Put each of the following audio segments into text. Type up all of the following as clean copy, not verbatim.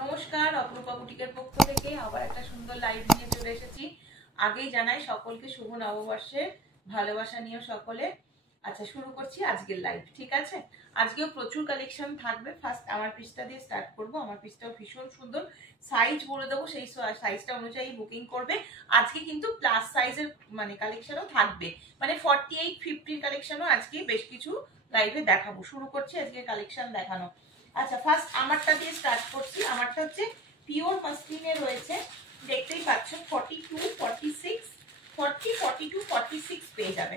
নমস্কার, অপরূপা বুটিকের পক্ষ থেকে আবার একটা সুন্দর লাইভ নিয়ে চলে এসেছি। আগেই জানাই সকলকে শুভ নববর্ষে ভালোবাসা নিয়ে সকলে। আচ্ছা, শুরু করছি আজকের লাইভ। ঠিক আছে, আজকেও প্রচুর কালেকশন থাকবে। ফার্স্ট আমার পিসটা দিয়ে স্টার্ট করব। আমার পিসটাও ভীষণ সুন্দর, সাইজ বলে দেবো, সেই সাইজটা অনুযায়ী বুকিং করবে। আজকে কিন্তু প্লাস সাইজের মানে কালেকশনও থাকবে, মানে 48, 50 কালেকশনও আজকে বেশ কিছু লাইভে দেখাবো। শুরু করছি আজকে কালেকশন দেখানো। আচ্ছা, ফার্স্ট আমারটা দিয়ে স্টার্ট করছি। আমারটা হচ্ছে পিওর মাসলিনে রয়েছে, দেখতেই পাচ্ছ। 42, 46, 40, 42, 46 পেয়ে যাবে।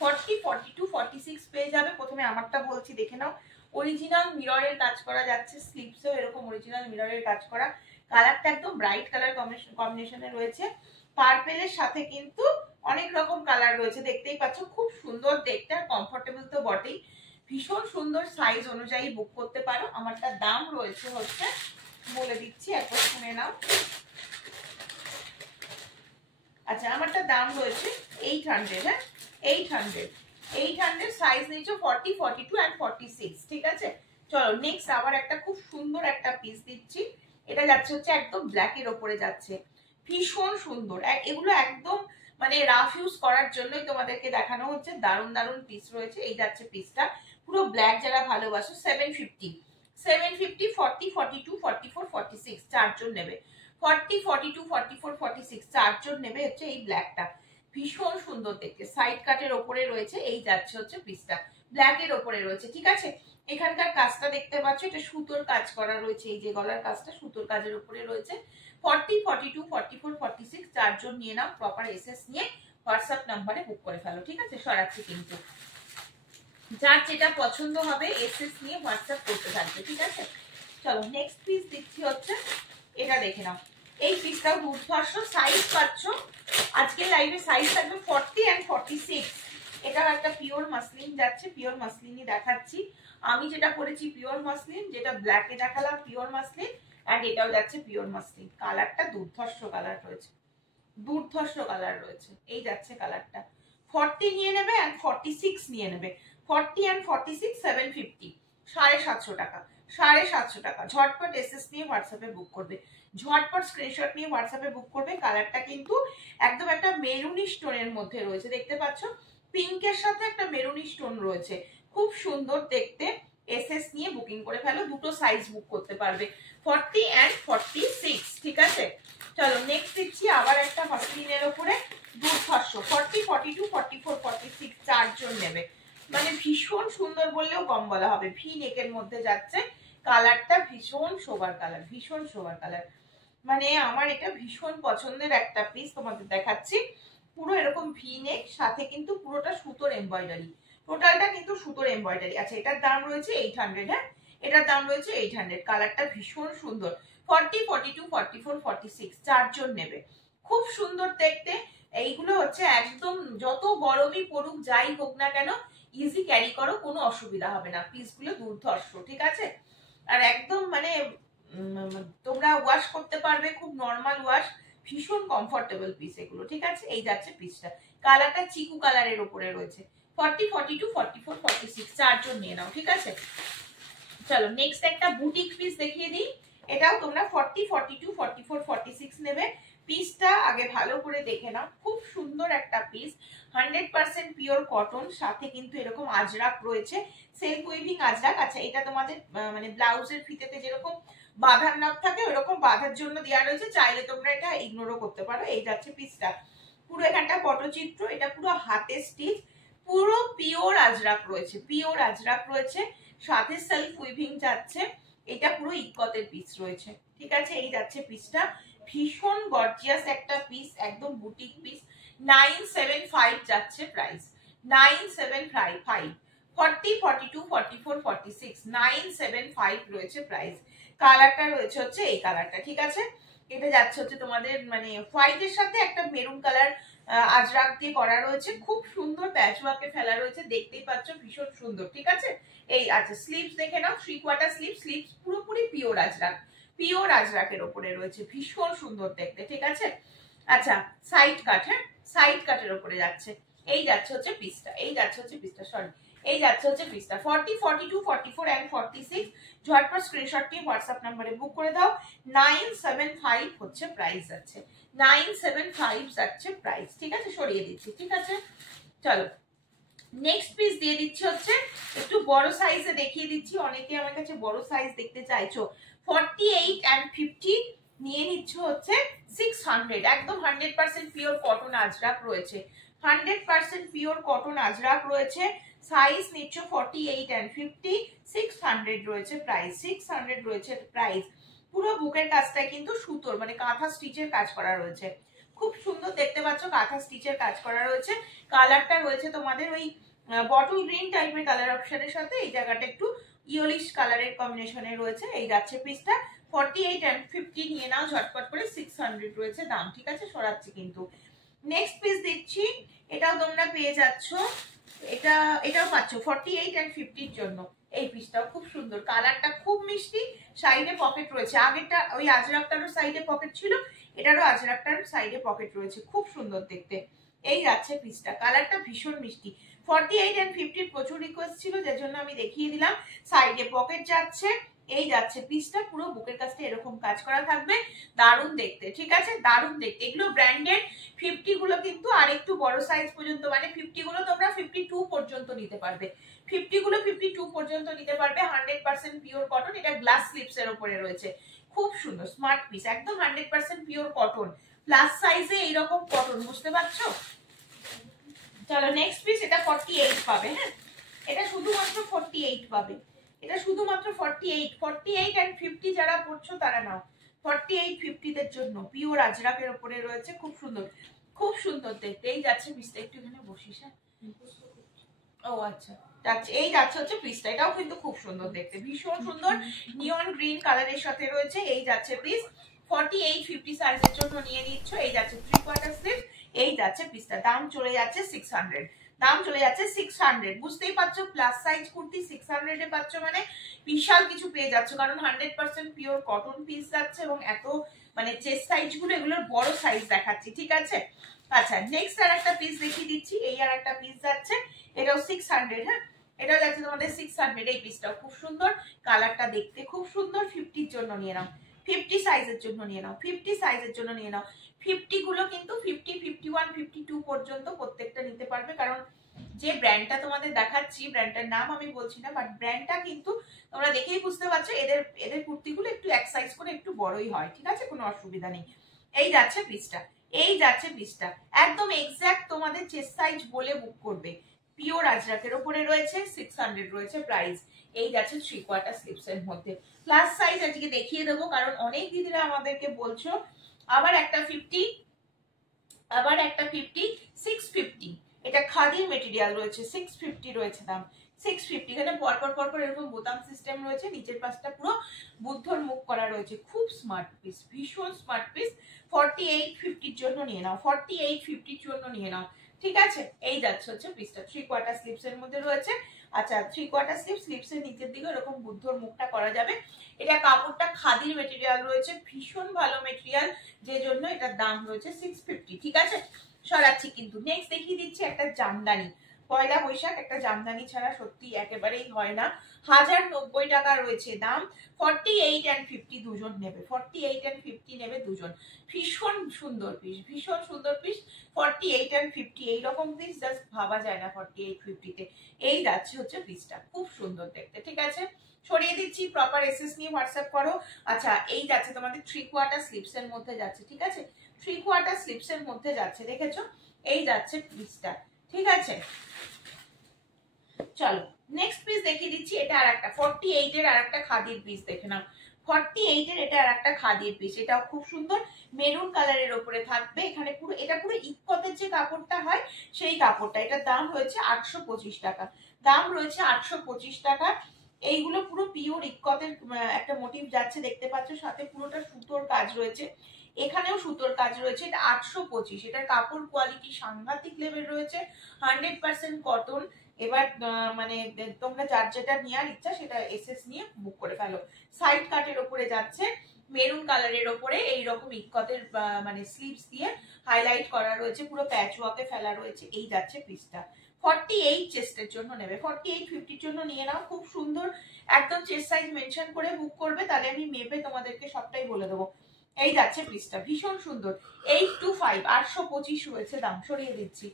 40, 42, 46 পেয়ে যাবে। প্রথমে আমারটা বলছি, দেখে নাও। অরিজিনাল মিররের কাজ করা যাচ্ছে, স্লিপসেও এরকম অরিজিনাল মিররের কাজ করা। কালারটা একদম ব্রাইট কালার কম্বিনেশনে রয়েছে। পার্পেলের সাথে কিন্তু অনেক রকম কালার রয়েছে, দেখতেই পাচ্ছ। খুব সুন্দর দেখতে আর কমফোর্টেবল তো বটেই। ভীষণ সুন্দর, সাইজ অনুযায়ী বুক করতে পারো। আমারটার দাম রয়েছে হচ্ছে, বলে দিচ্ছি, একবার শুনে নাও। আচ্ছা, আমারটার দাম রয়েছে 800। হ্যাঁ, 800 সাইজ নিয়েছো 40, 42 and 46। ঠিক আছে, চলো নেক্সট আবার একটা খুব সুন্দর একটা পিস দিচ্ছি। এটা যাচ্ছে হচ্ছে একদম ব্ল্যাকের ওপরে যাচ্ছে, ভীষণ সুন্দর। এগুলো একদম মানে রাফ ইউজ করার জন্যই তোমাদেরকে দেখানো হচ্ছে। দারুণ দারুণ পিস রয়েছে। এই যাচ্ছে পিসটা, পুরো ব্ল্যাক যারা ভালোবাসো। 750, 40, 42, 44, 46 চারজন নেবে। 40, 42, 44, 46 চারজন নেবে হচ্ছে এই ব্ল্যাকটা। ভীষণ সুন্দর দেখতে, সাইড কাটের ওপরে রয়েছে। এই যাচ্ছে হচ্ছে পিসটা, ব্ল্যাকের ওপরে রয়েছে। ঠিক আছে, এখানকার কাজটা দেখতে পাচ্ছ, এটা সুতোর কাজ করা রয়েছে। এই যে গলার কাজটা সুতোর কাজের উপরে রয়েছে। 40, 42, 44, 46 চারজন নিয়ে নাও। প্রপার এসএস নিয়ে হোয়াটসঅ্যাপ নাম্বারে বুক করে ফেলো। ঠিক আছে, সরাচ্ছি কিন্তু। যার যেটা পছন্দ হবে এসএস নিয়ে হোয়াটসঅ্যাপ করতে থাকবে। ঠিক আছে, চলো নেক্সট পিস দিচ্ছি হচ্ছে, এটা দেখে নাও। এই পিসটাও দুর্ধর্ষ, সাইজ পাচ্ছ। আজকে লাইভে সাইজ থাকবে 40 and 46। এটাও একটা পিওর মাসলিন যাচ্ছে, পিওর মাসলিনই দেখাচ্ছি। আমি যেটা পরেছি পিওর মাসলিন, যেটা ব্ল্যাকে দেখালাম পিওর মাসলিন, এন্ড এটাও যাচ্ছে পিওর মাসলিন। কালারটা দুর্ধর্ষ কালার রয়েছে, দুর্ধর্ষ কালার রয়েছে। এই যাচ্ছে কালারটা। 40 নিয়ে নেবে and 46 নিয়ে নেবে। 40 and 46 750, 750 টাকা, 750 টাকা। ঝটপট এসএস নিয়ে হোয়াটসঅ্যাপে বুক করবে, ঝটপট স্ক্রিনশট নিয়ে হোয়াটসঅ্যাপে বুক করবে। কালারটা কিন্তু একদম একটা মেরুনি স্টোনের মধ্যে রয়েছে, দেখতে পাচ্ছ। পিঙ্কের সাথে একটা মেরুনি স্টোন রয়েছে, খুব সুন্দর দেখতে। এসএস নিয়ে বুকিং করে ফেলো, দুটো সাইজ বুক করতে পারবে, 40 and 46। ঠিক আছে, চলো নেক্সট দিচ্ছি আবার একটা মাসলিনের উপরে দুর্ধর্ষ। 40, 42, 44, 46 চারজন নেবে। মানে ভীষণ সুন্দর বললেও কম বলা হবে। ভি নেকের মধ্যে যাচ্ছে, কালারটা ভীষণ সোবার কালার, ভীষণ সোবার কালার। মানে আমার এটা ভীষণ পছন্দের একটা পিস, তোমাদের দেখাচ্ছি। পুরো এরকম ভি নেক, সাথে কিন্তু পুরোটা সুতোর এমব্রয়ডারি, টোটালটা কিন্তু সুতোর এমব্রয়ডারি। আচ্ছা, এটার দাম রয়েছে 800। হ্যাঁ, এটার দাম রয়েছে 800। কালারটা ভীষণ সুন্দর। 40, 42, 44, 46 চারজন নেবে। খুব সুন্দর দেখতে। এইগুলো হচ্ছে একদম যত গরমই পড়ুক, যাই হোক না কেন, ইজি ক্যারি করো, কোনো অসুবিধা হবে না। পিসগুলো দুর্ধর্ষ। ঠিক আছে, আর একদম মানে তোমরা ওয়াশ করতে পারবে, খুব নর্মাল ওয়াশ, ভীষণ কমফোর্টেবল পিস এগুলো। ঠিক আছে, এই যাচ্ছে পিসটা। কালারটা চিকু কালারের উপরে রয়েছে। 40, 42, 44, 46 চারজন নিয়ে নাও। ঠিক আছে, চলো নেক্সট একটা বুটিক পিস দেখিয়ে দিই। এটাও তোমরা 40, 42, 44, 46 নেবে। পিসটা আগে ভালো করে দেখে নাও, খুব সুন্দর একটা পিস। 100% পিওর কটন, সাথে কিন্তু এরকম আজরাক রয়েছে, সেলফ উইভিং আজরাক। আচ্ছা, এটা তোমাদের মানে ব্লাউজের ফিতেতে যেরকম বাঁধার নাপ থাকে, ওরকম বাঁধার জন্য দেওয়া রয়েছে। চাইলে তোমরা এটা ইগনোরও করতে পারো। এই যাচ্ছে পিসটা, পুরো এখানটা পটচিত্র। এটা পুরো হাতে স্টিচ, পুরো পিওর আজরাক রয়েছে, পিওর আজরাক রয়েছে, সাথে সেলফ উইভিং যাচ্ছে। এটা পুরো ইকতের পিস রয়েছে। ঠিক আছে, এই যাচ্ছে পিসটা, ভীষণ গর্জিয়াস একটা পিস, একদম বুটিক পিস। 975 যাচ্ছে প্রাইস, 975। 40, 42, 44, 46 975 রয়েছে প্রাইস। কালারটা রয়েছে হচ্ছে এই কালারটা। ঠিক আছে, এটা যাচ্ছে হচ্ছে তোমাদের মানে হোয়াইটের সাথে একটা মেরুন কালার আজরাক দিয়ে করা রয়েছে, খুব সুন্দর প্যাচওয়ার্কে ফেলা রয়েছে, দেখতেই পাচ্ছ, ভীষণ সুন্দর। ঠিক আছে, এই আচ্ছা স্লিভস দেখে নাও, 3/4 স্লিভ, স্লিভস পুরোপুরি পিওর আজরাক, পিওর আজরাকের ওপরে রয়েছে, ভীষণ সুন্দর দেখতে। ঠিক আছে, আচ্ছা সাইড কাট, হ্যাঁ সাইড কাটের ওপরে যাচ্ছে। এই যাচ্ছে হচ্ছে পিসটা, এই যাচ্ছে হচ্ছে পিসটা, সরি এই যাচ্ছে হচ্ছে পিসটা 40, 42, 44 and 46। ঝটপট স্ক্রিনশট নিয়ে হোয়াটসঅ্যাপ নাম্বারে বুক করে দাও। 975 হচ্ছে প্রাইস যাচ্ছে, 975 যাচ্ছে প্রাইস। ঠিক আছে, সরিয়ে দিচ্ছি। ঠিক আছে, চলো নেক্সট পিস দিয়ে দিচ্ছি হচ্ছে একটু বড় সাইজে দেখিয়ে দিচ্ছি। অনেকে আমার কাছে বড় সাইজ দেখতে চাইছো। 48 and 50 নিয়ে নিচ্ছ হচ্ছে 600। একদম 100% পিওর কটন আজরাক রয়েছে, 100% পিওর কটন আজরাক রয়েছে। সাইজ নিচ্ছ 48 and 50, 600 রয়েছে প্রাইস, 600 রয়েছে প্রাইস। পুরো বুকের কাজটা কিন্তু সুতোর মানে কাঁথা স্টিচের কাজ করা রয়েছে, খুব সুন্দর দেখতে পাচ্ছ, কাঁথা স্টিচের কাজ করা রয়েছে। কালারটা রয়েছে তোমাদের ওই বটল গ্রিন টাইপের কালার অপশনের সাথে এই জায়গাটা একটু ইয়েলিশ কালারের কম্বিনেশনে রয়েছে। এই যাচ্ছে পিসটা 48 and 50 নিয়ে নাও ঝটপট করে, 600 রয়েছে দাম। ঠিক আছে, সরাচ্ছি কিন্তু। নেক্সট পিস দিচ্ছি, এটাও তোমরা পেয়ে যাচ্ছ, এটাও পাচ্ছ 48 and 50 জন্য। এই পিসটাও খুব সুন্দর, কালারটা খুব মিষ্টি, সাইডে পকেট রয়েছে। আগেরটা ওই আজরাকটারও সাইডে পকেট ছিল, এটারও আজরাকটার সাইডে পকেট রয়েছে, খুব সুন্দর দেখতে। এই যাচ্ছে পিসটা, কালারটা ভীষণ মিষ্টি। 48 and 50 প্রচুর রিকোয়েস্ট ছিল, যার জন্য আমি দেখিয়ে দিলাম। সাইডে পকেট যাচ্ছে, এই যাচ্ছে পিসটা। পুরো বুকের কাছটা এরকম কাজ করা থাকবে, দারুণ দেখতে। ঠিক আছে, দারুণ দেখতে। এগুলো ব্র্যান্ডেড। 50 গুলো কিন্তু আর একটু বড় সাইজ পর্যন্ত, মানে 50 গুলো তোমরা 52 পর্যন্ত নিতে পারবে, 50 গুলো 52 পর্যন্ত নিতে পারবে। 100% পিওর কটন, এটা গ্লাস স্লিপস এর উপরে রয়েছে, খুব সুন্দর স্মার্ট পিস, একদম 100% পিওর কটন, প্লাস সাইজে এইরকম কটন, বুঝতে পারছো? চলো নেক্সট পিস, এটা 48 পাবে। হ্যাঁ, এটা শুধুমাত্র 48 পাবে, এটা শুধুমাত্র 48, 48 and 50 যারা পড়ছো তারা নাও। 48, 50 দের জন্য পিওর আজরাকের উপরে রয়েছে, খুব সুন্দর, খুব সুন্দর দেখতে। এই যাচ্ছে পিসটা, একটু এখানে বসিস। হ্যাঁ, ও আচ্ছা, যাচ্ছে এই যাচ্ছে হচ্ছে পিসটা, এটাও কিন্তু খুব সুন্দর দেখতে, ভীষণ সুন্দর নিয়ন গ্রিন কালারের সাথে রয়েছে। এই যাচ্ছে পিস 48, 50 সাইজের জন্য নিয়ে নিচ্ছ। এই যাচ্ছে 3/4 স্লিভ, এই যাচ্ছে পিসটা, দাম চলে যাচ্ছে 600, দাম চলে যাচ্ছে 600। বুঝতেই পারছো, প্লাস সাইজ কুর্তি 600 এ পাচ্ছ মানে বিশাল কিছু পেয়ে যাচ্ছ, কারণ 100% পিওর কটন পিস যাচ্ছে এবং এত মানে চেস্ট সাইজ গুলো এগুলোর বড় সাইজ দেখাচ্ছি। ঠিক আছে, আচ্ছা নেক্সট আর একটা পিস দেখিয়ে দিচ্ছি। এই আর একটা পিস যাচ্ছে, এটাও 600। হ্যাঁ, এটাও যাচ্ছে তোমাদের 600। এই পিসটাও খুব সুন্দর, কালারটা দেখতে খুব সুন্দর। 50 জন্য নিয়ে নাও, 50 সাইজের জন্য নিয়ে নাও, 50 সাইজের জন্য নিয়ে নাও। 50 গুলো কিন্তু 50, 51, 52 পর্যন্ত প্রত্যেকটা নিতে পারবে, কারণ যে ব্র্যান্ডটা তোমাদের দেখাচ্ছি, ব্র্যান্ডটার নাম আমি বলছি না, বাট ব্র্যান্ডটা কিন্তু তোমরা দেখেই বুঝতে পারছো, এদের কুর্তিগুলো একটু এক সাইজ করে একটু বড়ই হয়। ঠিক আছে, কোনো অসুবিধা নেই। এই যাচ্ছে পিসটা, এই যাচ্ছে পিসটা, একদম এক্সাক্ট তোমাদের চেস্ট সাইজ বলে বুক করবে। পিওর আজরাকের উপরে রয়েছে, 600 রয়েছে প্রাইস। এই যাচ্ছে 3/4 স্লিভস এর মধ্যে, প্লাস সাইজ আজকে দেখিয়ে দেবো, কারণ অনেক দিদিরা আমাদেরকে বলছো। আবার একটা 50, আবার একটা 50, 650। এটা খাদির মেটেরিয়াল রয়েছে, 650 রয়েছে দাম, 650। এখানে পরপর পরপর এরকম বোতাম সিস্টেম রয়েছে, নিচের পাশটা পুরো বুদ্ধর মুখ করা রয়েছে, খুব স্মার্ট পিস, ভীষণ স্মার্ট পিস। 48, 50 জন্য নিয়ে নাও, 48, 50 জন্য নিয়ে নাও। ঠিক আছে, এই যাচ্ছে হচ্ছে পিসটা, 3/4 স্লিভস এর মধ্যে রয়েছে। আচ্ছা, 3/4 স্লিভস এর নিচের দিকে এরকম বুদ্ধর মুখটা করা যাবে। এটা কাপড়টা খাদির মেটেরিয়াল রয়েছে, ভীষণ ভালো মেটেরিয়াল, যে জন্য এটার দাম রয়েছে 650। ঠিক আছে, সরাচ্ছি কিন্তু। নেক্সট দেখিয়ে দিচ্ছি একটা জামদানি, পয়লা বৈশাখ, একটা জামদানি ছাড়া সত্যি একেবারেই হয় না। 1090 টাকা রয়েছে দাম। 48 and 50 দুজন নেবে, 48 and 50 নেবে দুজন। ভীষণ সুন্দর পিস, ভীষণ সুন্দর পিস। 48 and 50 এইরকম পিস জাস্ট ভাবা যায় না 48, 50 তে। এই যাচ্ছে হচ্ছে পিসটা, খুব সুন্দর দেখতে। ঠিক আছে, সরিয়ে দিচ্ছি, প্রপার এসএস নিয়ে হোয়াটসঅ্যাপ করো। আচ্ছা, এই যাচ্ছে তোমাদের 3/4 স্লিভস এর মধ্যে যাচ্ছে। ঠিক আছে, 3/4 স্লিভস এর মধ্যে যাচ্ছে, দেখেছো? এই যাচ্ছে পিসটা। ঠিক আছে, চলো নেক্সট পিস দেখিয়ে দিচ্ছি। এটা আর একটা 48 এর আর একটা খাদির পিস, দেখে নাও। 48 এর এটা আর একটা খাদির পিস, এটাও খুব সুন্দর, মেরুন কালারের উপরে থাকবে। এখানে পুরো এটা পুরো ইক্কতের যে কাপড়টা হয় সেই কাপড়টা। এটার দাম রয়েছে 825 টাকা, দাম রয়েছে 825 টাকা। এইগুলো পুরো পিওর ইক্কতের একটা মোটিভ যাচ্ছে, দেখতে পাচ্ছ, সাথে পুরোটা সুতোর কাজ রয়েছে, এখানেও সুতোর কাজ রয়েছে। এটা 825। এটার কাপড় কোয়ালিটি সাংঘাতিক লেভেল রয়েছে, 100% কটন। এবার মানে তোমরা যার যেটা নেওয়ার ইচ্ছা সেটা এসএস নিয়ে বুক করে ফেলো। সাইড কাটের ওপরে যাচ্ছে, মেরুন কালারের ওপরে এইরকম ইক্কতের মানে স্লিভস দিয়ে হাইলাইট করা রয়েছে, পুরো প্যাচ ওয়ার্কে ফেলা রয়েছে। এই যাচ্ছে পিসটা 48 চেস্টের জন্য নেবে, 48-50 জন্য নিয়ে নাও। খুব সুন্দর, একদম চেস্ট সাইজ মেনশন করে বুক করবে, তাহলে আমি মেপে তোমাদেরকে সবটাই বলে দেবো। এই যাচ্ছে পিসটা, ভীষণ সুন্দর। 825 825 রয়েছে দাম, সরিয়ে দিচ্ছি।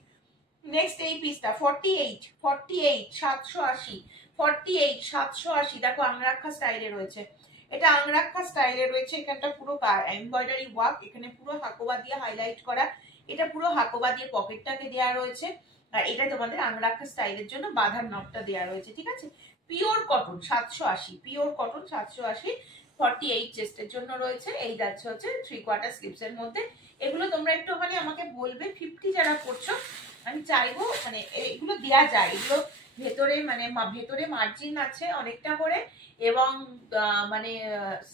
নেক্সট এই পিসটা 48 780, 48 780। দেখো আংরাক্ষা স্টাইলে রয়েছে, এটা আংরাক্ষা স্টাইলে রয়েছে। এখানটা পুরো এমব্রয়ডারি ওয়ার্ক, এখানে পুরো হাকোবা দিয়ে হাইলাইট করা, এটা পুরো হাকোবা দিয়ে পকেটটাকে দেওয়া রয়েছে। আর এটা তোমাদের আংরাক্ষা স্টাইলের জন্য বাঁধার নবটা দেওয়া রয়েছে, ঠিক আছে। পিওর কটন 780, পিওর কটন 780, 48 চেস্টের জন্য রয়েছে। এই যাচ্ছে হচ্ছে 3/4 স্লিভস এর মধ্যে। এগুলো তোমরা একটুখানি আমাকে বলবে, 50 যারা করছো আমি চাইবো মানে এগুলো দেওয়া যায়, এগুলো ভেতরে মানে ভেতরে মার্জিন আছে অনেকটা করে, এবং মানে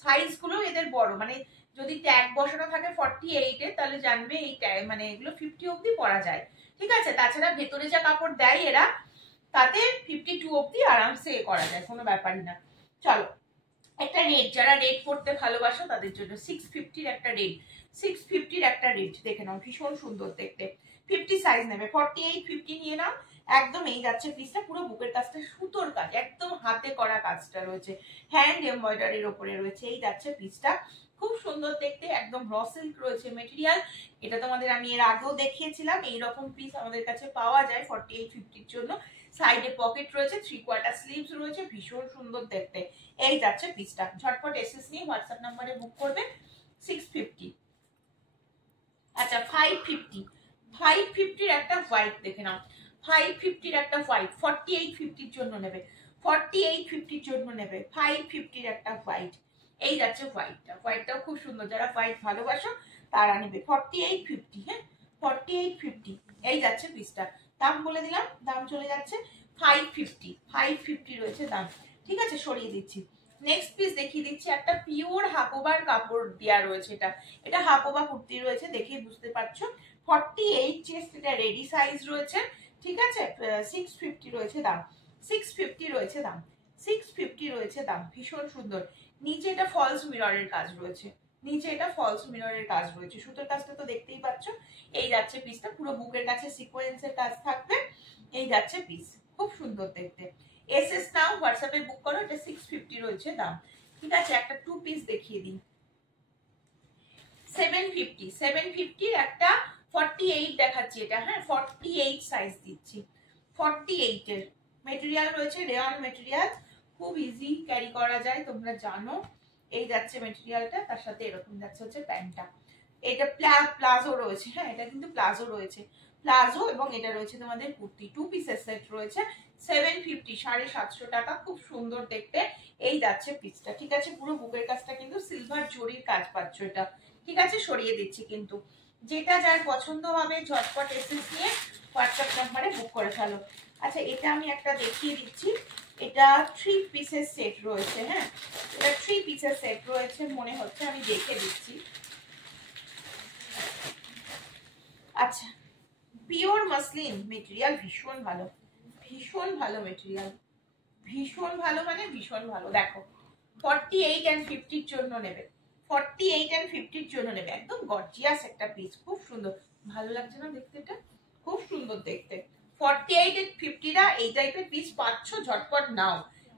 সাইজ গুলো এদের বড়, মানে যদি ট্যাগ বসানো থাকে 48 এর তাহলে জানবে এই ট্যাগ মানে এগুলো 50 অবধি পরা যায়, ঠিক আছে। তাছাড়া ভেতরে যা কাপড় দেয় এরা, তাতে 52 অবধি আরামসে করা যায়, কোনো ব্যাপারই না। চলো একটা রেট, যারা রেট পড়তে ভালোবাসো তাদের জন্য 650-র একটা রেট, 650-র একটা রেট দেখে নাও, ভীষণ সুন্দর দেখতে। 50 সাইজ নেবে, 48-50 নিয়ে নাও। একদম এই যাচ্ছে পিসটা, পুরো বুকের কাজটা সুতোর কাজ, একদম হাতে করা কাজটা রয়েছে, হ্যান্ড এমব্রয়ডারির ওপরে রয়েছে। এই যাচ্ছে পিসটা, খুব সুন্দর দেখতে, একদম র সিল্ক রয়েছে মেটেরিয়াল। এটা তোমাদের আমি এর আগেও দেখিয়েছিলাম, এইরকম পিস আমাদের কাছে পাওয়া যায় 48-50-র জন্য। সাইডে পকেট রয়েছে, 3/4 স্লিভস রয়েছে, ভীষণ সুন্দর দেখতে। এই যাচ্ছে পিসটা, ঝটপট এসএস নিয়ে হোয়াটসঅ্যাপ নাম্বারে বুক করবে। 650। আচ্ছা 550-র একটা হোয়াইট দেখে নাও, 550-র একটা হোয়াইট 48-50-র জন্য নেবে, 48-50-র জন্য নেবে, 550-র একটা হোয়াইট। এই যাচ্ছে হোয়াইটটা, হোয়াইটটাও খুব সুন্দর, যারা হোয়াইট ভালোবাসো তারা নেবে। 48-50, হ্যাঁ 48-50। এই যাচ্ছে পিসটা, দাম বলে দিলাম, দাম চলে যাচ্ছে 550 রয়েছে দাম, ঠিক আছে, সরিয়ে দিচ্ছি। নেক্সট পিস দেখিয়ে দিচ্ছি, একটা পিওর হাকোবার কাপড় দেওয়া রয়েছে, এটা হাকোবা কুর্তি রয়েছে, দেখেই বুঝতে পারছো। 48 চেস্ট, এটা রেডি সাইজ রয়েছে, ঠিক আছে। 650 রয়েছে দাম, 650 রয়েছে দাম, 650 রয়েছে দাম, ভীষণ সুন্দর। নিচে এটা ফলস মিররের কাজ রয়েছে, নিচে এটা ফলস মিররের কাজ রয়েছে, সুতোর কাজটা তো দেখতেই পাচ্ছ। এই যাচ্ছে পিসটা, পুরো বুকের কাছে সিকোয়েন্সের কাজ থাকবে। এই যাচ্ছে পিস, খুব সুন্দর দেখতে। এসএস নাও, হোয়াটসঅ্যাপে বুক করো, এটা 650 রয়েছে দাম, ঠিক আছে। একটা 2 পিস দেখিয়ে দিই, 750 একটা 48 দেখাচ্ছি এটা, হ্যাঁ 48 সাইজ দিচ্ছি, 48 এর মেটেরিয়াল রয়েছে, রেয়ন মেটেরিয়াল, খুব ইজি ক্যারি করা যায়, তোমরা জানো। এই যাচ্ছে মেটেরিয়ালটা, তার সাথে এরকম যাচ্ছে হচ্ছে প্যান্টটা। এটা প্লাজো রয়েছে, হ্যাঁ এটা কিন্তু প্লাজো রয়েছে, প্লাজো, এবং এটা রয়েছে তোমাদের কুর্তি। 2 পিসের সেট রয়েছে, 750, 750 টাকা, খুব সুন্দর দেখতে। এই যাচ্ছে পিসটা, ঠিক আছে। পুরো বুকের কাজটা কিন্তু সিলভার জরির কাজ পাচ্ছ এটা, ঠিক আছে, সরিয়ে দিচ্ছি কিন্তু। যেটা যার পছন্দ হবে ঝটপট এসএস নিয়ে হোয়াটসঅ্যাপ নাম্বারে বুক করে ফেলো। আচ্ছা এটা আমি একটা দেখিয়ে দিচ্ছি, এটা 3 পিসের সেট রয়েছে, হ্যাঁ এটা 3 পিসের সেট রয়েছে মনে হচ্ছে, আমি দেখে দিচ্ছি। আচ্ছা পিওর মাসলিন মেটেরিয়াল, ভীষণ ভালো, ভীষণ ভালো মেটেরিয়াল, ভীষণ ভালো মানে ভীষণ ভালো। দেখো 48 and 50-র জন্য নেবে, 48 and 50-র জন্য নেবে, একদম গর্জিয়াস একটা পিস, খুব সুন্দর, ভালো লাগছে না দেখতে, এটা খুব সুন্দর দেখতে। 48 and 50-রা এই টাইপের পিস পাচ্ছ, ঝটপট নাও।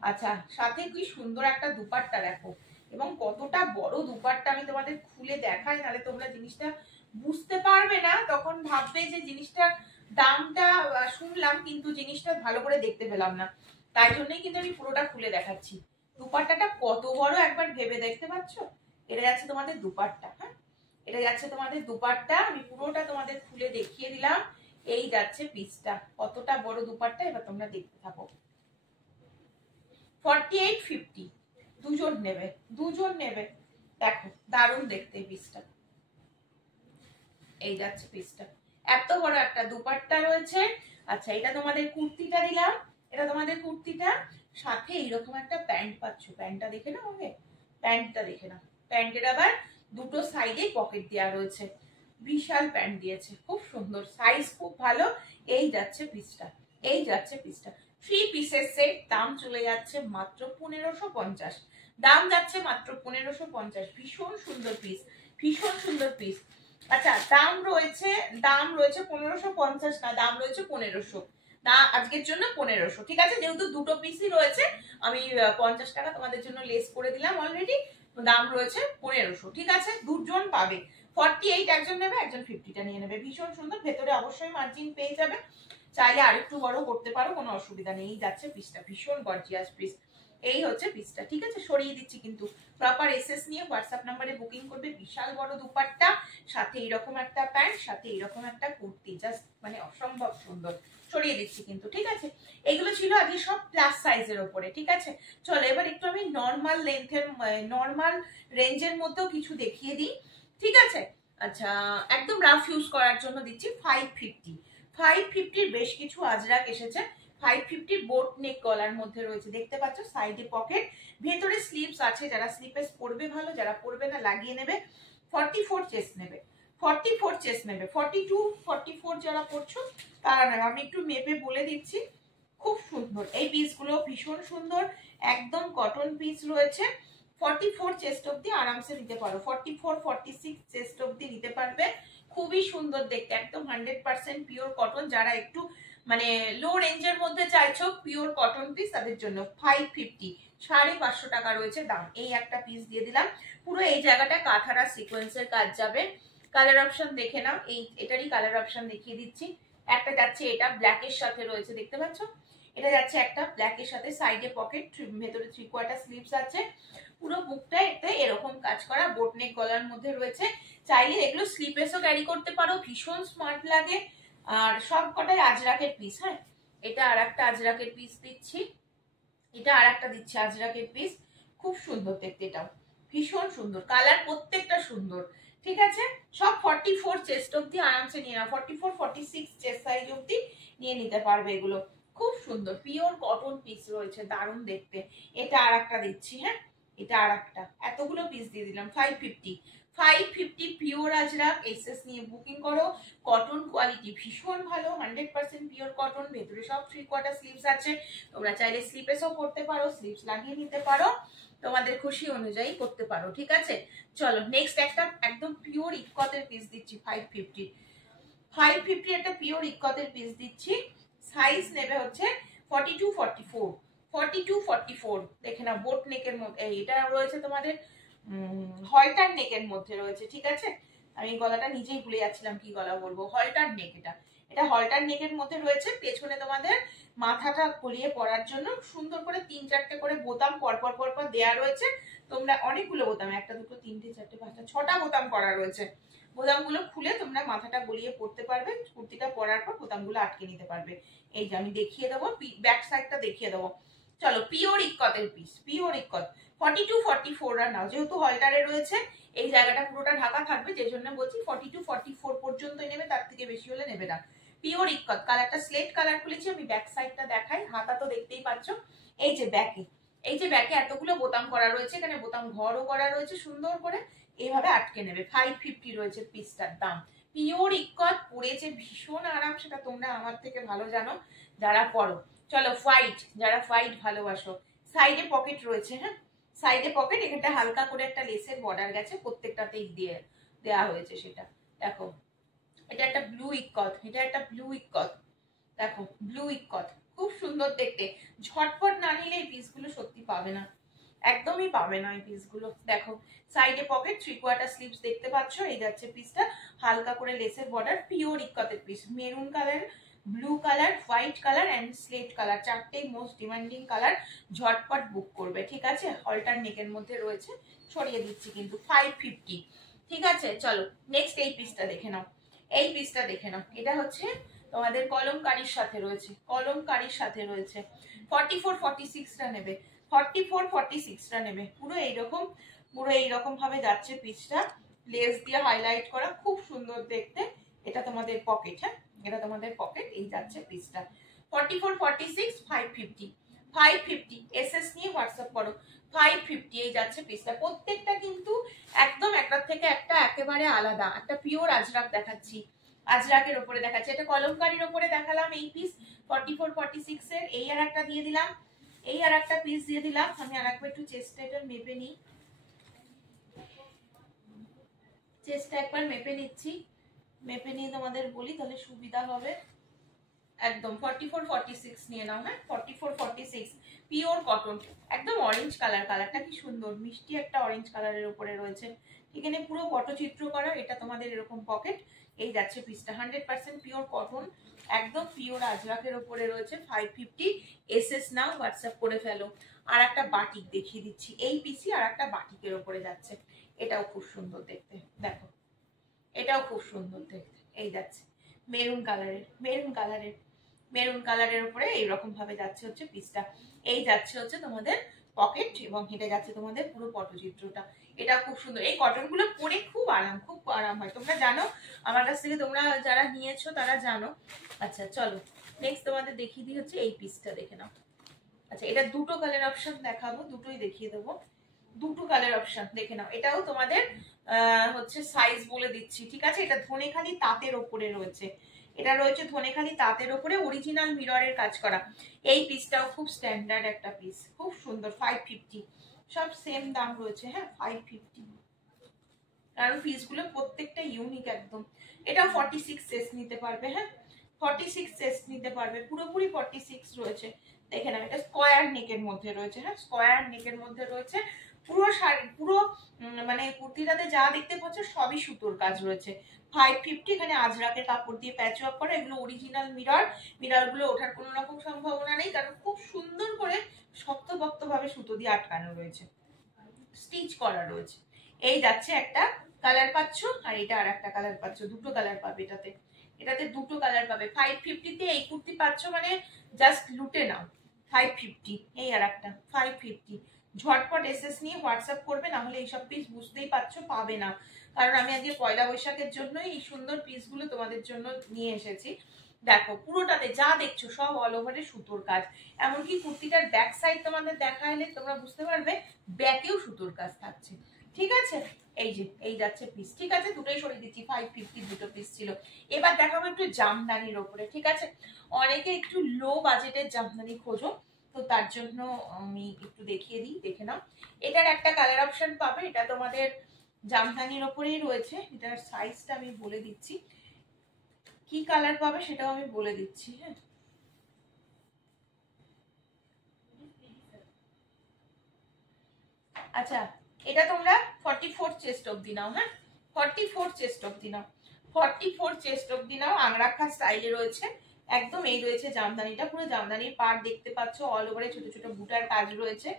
আচ্ছা সাথে কি সুন্দর একটা দুপাট্টা দেখো, এবং কতটা বড় দুপাট্টা, আমি তোমাদের খুলে দেখাই, নাহলে তোমরা জিনিসটা বুঝতে পারবে না, তখন ভাববে যে জিনিসটার দামটা শুনলাম কিন্তু জিনিসটা ভালো করে দেখতে পেলাম না, তাই জন্যই কিন্তু আমি পুরোটা খুলে দেখাচ্ছি। দুপাট্টাটা কত বড় একবার ভেবে দেখতে পাচ্ছ। এটা যাচ্ছে তোমাদের দুপাট্টা, হ্যাঁ এটা যাচ্ছে তোমাদের দুপাট্টা, আমি পুরোটা তোমাদের খুলে দেখিয়ে দিলাম। এই যাচ্ছে পিসটা, কতটা বড় দুপাট্টা, এবার তোমরা দেখতে থাকো। 48-50 দুজন নেবে, দুজন নেবে, দেখো দারুণ দেখতে পিসটা। এই যাচ্ছে পিসটা, এত বড় একটা দুপাট্টা রয়েছে। আচ্ছা এটা তোমাদের কুর্তিটা দিলাম, এটা তোমাদের কুর্তিটা, সাথে এইরকম একটা প্যান্ট পাচ্ছ, প্যান্টটা দেখে নাও আগে, প্যান্টটা দেখে নাও, প্যান্টের আবার দুটো সাইডে পকেট দেওয়া রয়েছে, বিশাল প্যান্ট দিয়েছে, খুব সুন্দর, সাইজ খুব ভালো। এই যাচ্ছে পিসটা, এই যাচ্ছে পিসটা, 3 পিসের সেট, দাম চলে যাচ্ছে মাত্র 1550, দাম যাচ্ছে মাত্র 1550, ভীষণ সুন্দর পিস, ভীষণ সুন্দর পিস। আচ্ছা দাম রয়েছে 1550 না, দাম রয়েছে 1500, না আজকের জন্য 1500, ঠিক আছে? যেহেতু দুটো পিসই রয়েছে আমি 50 টাকা তোমাদের জন্য লেস করে দিলাম অলরেডি, দাম রয়েছে 1500, ঠিক আছে? দুজন পাবে। 48 একজন নেবে, একজন 50টা নিয়ে নেবে। ভীষণ সুন্দর, ভেতরে অবশ্যই মার্জিন পেয়ে যাবে, চাইলে আরেকটু বড় করতে পারো, কোনো অসুবিধা নেই। যাচ্ছে পিসটা ভীষণ গর্জিয়াস পিস, এই হচ্ছে পিসটা, ঠিক আছে? সরিয়ে দিচ্ছি কিন্তু, প্রপার এসএস নিয়ে হোয়াটসঅ্যাপ নাম্বারে বুকিং করবে। বিশাল বড় দুপাট্টা, সাথে এরকম একটা প্যান্ট, সাথে এরকম একটা কুর্তি, জাস্ট মানে অসম্ভব সুন্দর। সরিয়ে দিচ্ছি কিন্তু, ঠিক আছে? এগুলো ছিল আজকে সব প্লাস সাইজের ওপরে, ঠিক আছে? চলো এবার একটু আমি নর্মাল লেন্থের, নর্মাল রেঞ্জের মধ্যেও কিছু দেখিয়ে দিই, ঠিক আছে? আচ্ছা, একদম রাফ ইউজ করার জন্য দিচ্ছি 550। 550 বেশ কিছু আজরাক এসেছে। 550 বোট নেক গলার মধ্যে রয়েছে, দেখতে পাচ্ছ? সাইডে পকেট, ভেতরে স্লিভস আছে। যারা স্লিপেস পরবে ভালো, যারা পরবে না লাগিয়ে নেবে। 44 চেস্ট নেবে, 44 চেস্ট নেবে, 42 44 যারা পরছো তারা নেবে। আমি একটু মেপে বলে দিচ্ছি, খুব সুন্দর এই পিসগুলো, ভীষণ সুন্দর, একদম কটন পিস রয়েছে। 44 চেস্ট অব্দি আরামসে নিতে পারো, 44 46 চেস্ট অব্দি নিতে পারবে। খুবই সুন্দর দেখতে, একদম 100% পিওর কটন। যারা একটু মানে লো রেঞ্জের মধ্যে চাইছো পিওর কটন পিস, তাদের জন্য 550, 550 টাকা রয়েছে দাম। এই একটা পিস দিয়ে দিলাম, পুরো এই জায়গাটা কাঁথারা সিকোয়েন্সের কাজ যাবে। কালার অপশন দেখে নাও, এই এটারই কালার অপশন দেখিয়ে দিচ্ছি। একটা যাচ্ছে এটা ব্ল্যাকের সাথে রয়েছে, দেখতে পাচ্ছ? এটা যাচ্ছে একটা ব্ল্যাকের সাথে, সাইডে পকেট, ভেতরে 3/4 স্লিভস আছে। পুরো বুকটা এতে এরকম কাজ করা, বোট নেক গলার মধ্যে রয়েছে। চাইলে এগুলো স্লিপেসও ক্যারি করতে পারো, ভীষণ স্মার্ট লাগে। আর সব কটাই আজরাকের পিস। হ্যাঁ, এটা আর একটা আজরাকের পিস দিচ্ছি, এটা আর একটা দিচ্ছি আজরাকের পিস। খুব সুন্দর দেখতে, এটাও ভীষণ সুন্দর, কালার প্রত্যেকটা সুন্দর, ঠিক আছে? সব 44 চেস্ট অব্দি আরামসে নিয়ে নাও, 44 46 চেস্ট সাইজ অব্দি নিয়ে নিতে পারবে এগুলো। খুব সুন্দর পিওর কটন পিস রয়েছে, দারুণ দেখতে। এটা আর একটা দিচ্ছি, হ্যাঁ এটা আর একটা, এতগুলো পিস দিয়ে দিলাম। 550, 550 পিওর আজরাক, এসএস নিয়ে বুকিং করো। কটন কোয়ালিটি ভীষণ ভালো, 100% পিওর কটন, ভেতরে সব 3/4 স্লিভস আছে। তোমরা চাইলে স্লিপেসও করতে পারো, স্লিভস লাগিয়ে নিতে পারো, তোমাদের খুশি অনুযায়ী করতে পারো, ঠিক আছে? চলো নেক্সট একটা একদম পিওর ইক্কতের পিস দিচ্ছি 550। 550 একটা পিওর ইক্কতের পিস দিচ্ছি। সাইজ নেবে হচ্ছে 42 44, 42 44। দেখে না, বোট নেকের মধ্যে, এটা রয়েছে তোমাদের হলটার নেকের মধ্যে রয়েছে, ঠিক আছে? আমি গলাটা নিজেই ভুলে যাচ্ছিলাম কি গলা বলবো। হলটার নেক, এটা এটা হলটার নেকের মধ্যে রয়েছে। পেছনে তোমাদের মাথাটা গলিয়ে পরার জন্য সুন্দর করে 3-4টে করে বোতাম পরপর পরপর দেয়া রয়েছে। তোমরা অনেকগুলো বোতাম, 1 2 3 4 5 6টা বোতাম করা রয়েছে। বোতামগুলো খুলে তোমরা মাথাটা গলিয়ে পরতে পারবে, কুর্তিটা পরার পর বোতামগুলো আটকে নিতে পারবে। এই যে আমি দেখিয়ে দেবো, ব্যাক সাইডটা দেখিয়ে দেবো। চলো পিওর ইক্কতের পিস, পিওর ইক্কত। 42 44 আর নাও, যেহেতু হলটারে রয়েছে এই জায়গাটা পুরোটা ঢাকা থাকবে, যে জন্য বলছি 42 44 পর্যন্তই নেবে, তার থেকে বেশি হলে নেবে না। পিওর ইক্কত, কালারটা স্লেট কালার খুলেছি আমি। ব্যাক সাইডটা দেখাই, হাতা তো দেখতেই পাচ্ছ। এই যে ব্যাকে, এই যে ব্যাকে এতগুলো বোতাম করা রয়েছে, এখানে বোতাম ঘরও করা রয়েছে সুন্দর করে, এইভাবে আটকে নেবে। 550 রয়েছে পিসটার দাম। পিওর ইক্কত, পরেছে ভীষণ আরাম, সেটা তোমরা আমার থেকে ভালো জানো যারা পরো। চলো হোয়াইট, যারা হোয়াইট ভালোবাসো, সাইডে পকেট রয়েছে। হ্যাঁ, সাইডে পকেট, এখানটা হালকা করে একটা লেসের বর্ডার গেছে, প্রত্যেকটাতেই দিয়ে দেওয়া হয়েছে সেটা। দেখো এটা একটা ব্লু ইক্কত, এটা একটা ব্লু ইক্কত, দেখো ব্লু ইক্কত, খুব সুন্দর দেখতে। ঝটপট না নিলে এই পিসগুলো সত্যি পাবে না, একদমই পাবে না এই পিসগুলো। দেখো সাইডে পকেট, 3/4 স্লিভস দেখতে পাচ্ছ। এই যাচ্ছে পিসটা, হালকা করে লেসের বর্ডার, পিওর ইক্কতের piece. Maroon colour, blue colour, white colour and slate colour, চারটেই মোস্ট ডিমান্ডিং কালার। ঝটপট বুক করবে, ঠিক আছে? অল্টার নেকের মধ্যে রয়েছে, সরিয়ে দিচ্ছি কিন্তু। 550, ঠিক আছে? চলো নেক্সট এই পিসটা দেখে নাও, এই পিসটা দেখে নাও। এটা হচ্ছে তোমাদের কলমকারীর সাথে রয়েছে, কলমকারীর সাথে রয়েছে। 44 46টা নেবে, 44 46টা নেবে। পুরো এইরকম, পুরো এইরকম ভাবে যাচ্ছে পিসটা, লেস দিয়ে হাইলাইট করা, খুব সুন্দর দেখতে। এটা তোমাদের পকেট, হ্যাঁ এটা তোমাদের পকেট, এই যাচ্ছে পিসটা। 44 46 550, 550 এসএস নিয়ে হোয়াটসঅ্যাপ করো। 550 এই যাচ্ছে পিসটা। প্রত্যেকটা কিন্তু একদম একটার থেকে একটা একেবারে আলাদা। একটা পিওর আজরাক দেখাচ্ছি, আজরাকের উপরে দেখাচ্ছি, এটা কলমকারীর উপরে দেখালাম এই পিস 44 46 এর। এই আর একটা দিয়ে দিলাম, এই আর একটা পিস দিয়ে দিলাম। আমি আর একবার একটু চেস্টটা এটা মেপে নিই, চেস্টটা একবার মেপে নিচ্ছি, মেপে নিয়ে তোমাদের বলি তাহলে সুবিধা হবে। একদম 44 46 নিয়ে নাও। হ্যাঁ 44 46 পিওর কটন, একদম অরেঞ্জ কালার, কালারটা কি সুন্দর, মিষ্টি একটা অরেঞ্জ কালারের উপরে রয়েছে। এখানে পুরো পটচিত্র করা, এটা তোমাদের এরকম পকেট। এই যাচ্ছে পিসটা 100% পিওর কটন, একদম পিওর আজরাকের উপরে রয়েছে। 550 এসএস নাও, হোয়াটসঅ্যাপ করে ফেলো। আর একটা বাটিক দেখিয়ে দিচ্ছি, এই পিসি আর একটা বাটিকের উপরে যাচ্ছে, এটাও খুব সুন্দর দেখতে, দেখো এটাও খুব সুন্দর দেখতে। এই যাচ্ছে মেরুন কালারের, মেরুন কালারের, মেরুন কালারের উপরে এইরকম ভাবে যাচ্ছে হচ্ছে পিসটা। এই যাচ্ছে হচ্ছে তোমাদের পকেট এবং হেঁটে যাচ্ছে তোমাদের পুরো পটচিত্রটা। এটা খুব সুন্দর, এই কটন গুলো পরে খুব আরাম, খুব আরাম হয়, তোমরা জানো, আমার কাছ থেকে তোমরা যারা নিয়েছো তারা জানো। আচ্ছা চলো নেক্সট তোমাদের দেখিয়ে দিই হচ্ছে এই পিসটা, দেখে নাও। আচ্ছা এটা দুটো কালার অপশন দেখাবো, দুটোই দেখিয়ে দেবো, দুটো কালার অপশন দেখে নাও। এটাও তোমাদের হচ্ছে সাইজ বলে দিচ্ছি, ঠিক আছে। এটা ধনেখালি তাঁতের ওপরে রয়েছে, এটা রয়েছে ধনেখালি তাঁতের ওপরে অরিজিনাল মিররের কাজ করা। এই পিসটাও খুব স্ট্যান্ডার্ড একটা পিস, খুব সুন্দর। 550, সব সেম দাম রয়েছে। হ্যাঁ 550, কারণ পিসগুলো প্রত্যেকটা ইউনিক একদম। এটা 46 চেস্ট নিতে পারবে। হ্যাঁ 46 চেস্ট নিতে পারবে, পুরোপুরি 46 রয়েছে। দেখে নাও, এটা স্কোয়ার নেকের মধ্যে রয়েছে। হ্যাঁ স্কোয়ার নেকের মধ্যে রয়েছে, পুরো শাড়ি পুরো মানে কুর্তিটাতে যা দেখতে পাচ্ছ সবই সুতোর কাজ রয়েছে। 550, এখানে আজরাকের কাপড় দিয়ে প্যাচ ওয়ার্ক করা, এগুলো অরিজিনাল মিরর, মিরর গুলো ওঠার কোনো রকম সম্ভাবনা নেই, কারণ খুব সুন্দর করে শক্তপোক্ত ভাবে সুতো দিয়ে আটকানো রয়েছে, স্টিচ করা রয়েছে। এই যাচ্ছে একটা কালার পাচ্ছ, আর এটা আর একটা কালার পাচ্ছ, দুটো কালার পাবে এটাতে, এটাতে দুটো কালার পাবে। 550 তে এই কুর্তি পাচ্ছ মানে জাস্ট লুটে নাও। 550, এই আর একটা 550। ঝটপট এসএস নিয়ে হোয়াটসঅ্যাপ করবে, না হলে এইসব পিস বুঝতেই পারছো পাবে না, কারণ আমি আজকে পয়লা বৈশাখের জন্যই এই সুন্দর পিসগুলো তোমাদের জন্য নিয়ে এসেছি। দেখো পুরোটাতে যা দেখছো সব অল ওভারে সুতোর কাজ, এমনকি কুর্তিটার ব্যাক সাইড তোমাদের দেখাইলে তোমরা বুঝতে পারবে ব্যাকেও সুতোর কাজ থাকছে, ঠিক আছে। এই যে এই যাচ্ছে পিস, ঠিক আছে, দুটোই সরিয়ে দিচ্ছি। 550 দুটো পিস ছিল। এবার দেখাবো একটু জামদানির ওপরে, ঠিক আছে। অনেকে একটু লো বাজেটের জামদানি খোঁজো, তো তার জন্য আমি একটু দেখিয়ে দিই, দেখে নাও। এটার একটা কালার অপশন পাবে, এটা তোমাদের জামদানির ওপরেই রয়েছে। এটার সাইজটা আমি বলে দিচ্ছি, কি কালার পাবে সেটাও আমি বলে দিচ্ছি। হ্যাঁ আচ্ছা এটা তোমরা 44 চেস্ট অবধি নাও। হ্যাঁ 44 চেস্ট অবধি নাও, 44 চেস্ট অবধি নাও। আংরাখা স্টাইলে রয়েছে একদম। এই রয়েছে জামদানিটা, পুরো জামদানির পাড় দেখতে পাচ্ছ, অল ওভারে ছোট ছোট বুটার কাজ রয়েছে।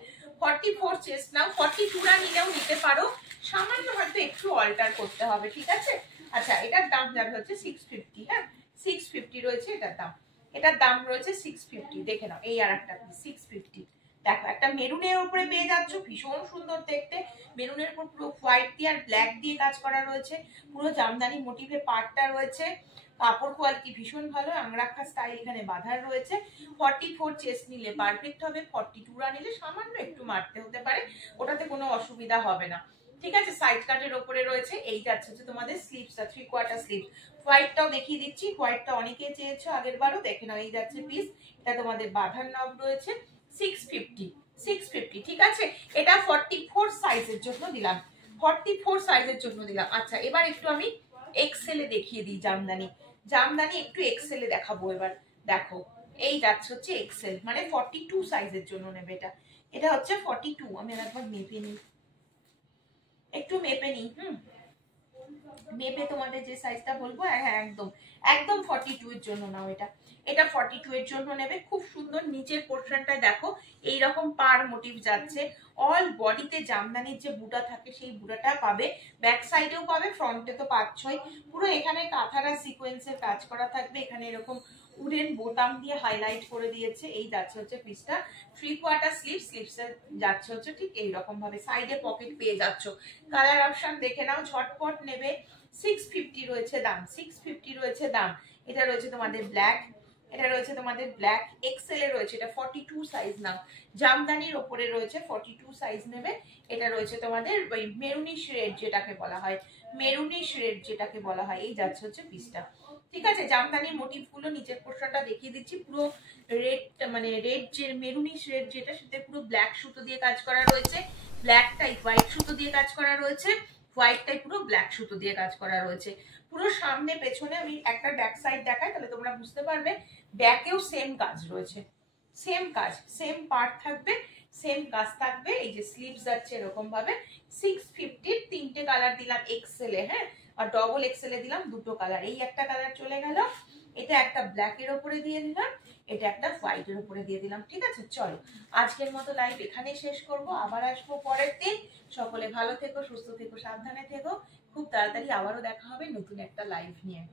44 চেস্ট নাও, 42টা নিলেও নিতে পারো, সামান্য হয়তো একটু অল্টার করতে হবে, ঠিক আছে। আচ্ছা এটার দাম যাবে হচ্ছে 650। হ্যাঁ 650 রয়েছে এটার দাম, এটার দাম রয়েছে 650। দেখে নাও এই আর একটা 650। দেখো একটা মেরুনের উপরে পেয়ে যাচ্ছ, ভীষণ সুন্দর দেখতে। মেরুনের উপর পুরো হোয়াইট দিয়ে আর ব্ল্যাক দিয়ে কাজ করা রয়েছে, পুরো জামদানি মোটিভে পার্টটা রয়েছে। কাপড় কোয়ালিটি ভীষণ ভালো, আংরাখা স্টাইল এখানে বাঁধার রয়েছে। 44 চেস্ট নিলে পারফেক্ট হবে, 42রা নিলে সামান্য একটু মারতে হতে পারে, ওটাতে কোনো অসুবিধা হবে না, ঠিক আছে। সাইড কাটের ওপরে রয়েছে। এই যাচ্ছে তোমাদের স্লিভসটা, 3/4 স্লিভ। হোয়াইটটাও দেখিয়ে দিচ্ছি, হোয়াইটটা অনেকে চেয়েছো আগের বারও, দেখে নাও। এই যাচ্ছে পিস, এটা তোমাদের বাঁধার নব রয়েছে। 650, 650, ঠিক আছে। এটা 44 সাইজের জন্য দিলাম, 44 সাইজের জন্য দিলাম। আচ্ছা এবার একটু আমি এক্সেলে দেখিয়ে দিই জামদানি, জামদানি একটু এক্সেলে দেখাবো এবার। দেখো এই যাচ্ছে হচ্ছে এক্সেল, মানে 42 সাইজের জন্য নেবে এটা। এটা হচ্ছে 42, আমি একবার মেপে নিই, একটু মেপে নিই। মেপে তোমাদের যে সাইজটা বলবো, হ্যাঁ একদম একদম 42 এর জন্য নাও এটা। এটা 42 এর জন্য নেবে। খুব সুন্দর নিচের পোর্শনটায় দেখো এইরকম পার মোটিভ যাচ্ছে, অল বডিতে জামদানির যে বুটা থাকে সেই বুটাটা পাবে, ব্যাক সাইডেও পাবে, ফ্রন্টে তো পাচ্ছই। পুরো এখানে কাঁথারা সিকোয়েন্সের কাজ করা থাকবে, এখানে এরকম উডেন বোতাম দিয়ে হাইলাইট করে দিয়েছে। এই যাচ্ছে হচ্ছে পিসটা 3/4 স্লিভ, স্লিভসে যাচ্ছে হচ্ছে ঠিক এইরকম ভাবে, সাইডে পকেট পেয়ে যাচ্ছ। কালার অপশন দেখে নাও, ঝটপট নেবে। 650 রয়েছে দাম, 650 রয়েছে দাম। এটা রয়েছে তোমাদের ব্ল্যাক, এটা রয়েছে তোমাদের ব্ল্যাক এক্সেল এ রয়েছে, এটা 42 সাইজ নাও। জামদানির ওপরে রয়েছে 42 সাইজ নেবে। এটা রয়েছে তোমাদের ওই মেরুনিশ রেড যেটাকে বলা হয়, মেরুনিশ রেড যেটাকে বলা হয়। এই যাচ্ছে হচ্ছে পিসটা, ঠিক আছে। জামদানির মোটিভ গুলো নিচের পোর্শনটা দেখিয়ে দিচ্ছি, পুরো রেড মানে রেড যে মেরুনিশ রেড যেটা, সেটা পুরো ব্ল্যাক সুতো দিয়ে কাজ করা রয়েছে, ব্ল্যাক টাইপ হোয়াইট সুতো দিয়ে কাজ করা রয়েছে। হোয়াইটটাই পুরো ব্ল্যাক সুতো দিয়ে কাজ করা রয়েছে। পুরো সামনে পেছনে আমি একটা ব্যাক সাইড দেখাই তাহলে তোমরা বুঝতে পারবে। ব্যাকেও সেম কাজ রয়েছে, সেম কাজ, সেম পার্ট থাকবে, সেম কাজ থাকবে। এই যে স্লিভস যাচ্ছে এরকম ভাবে। 650 তিনটে কালার দিলাম এক্সেল এ, হ্যাঁ, আর ডবল এক্সেল এ দিলাম দুটো কালার। এই একটা কালার চলে গেল, এটা একটা ব্ল্যাক এর উপরে দিয়ে দিলাম, এটা একটা হোয়াইট এর উপরে দিয়ে দিলাম। ঠিক আছে, চলো আজকের মতো লাইভ এখানেই শেষ করব, আবার আসবো পরের দিন। সকলে ভালো থেকো, সুস্থ থেকো, সাবধানে থেকো। খুব তাড়াতাড়ি আবারও দেখা হবে নতুন একটা লাইভ নিয়ে।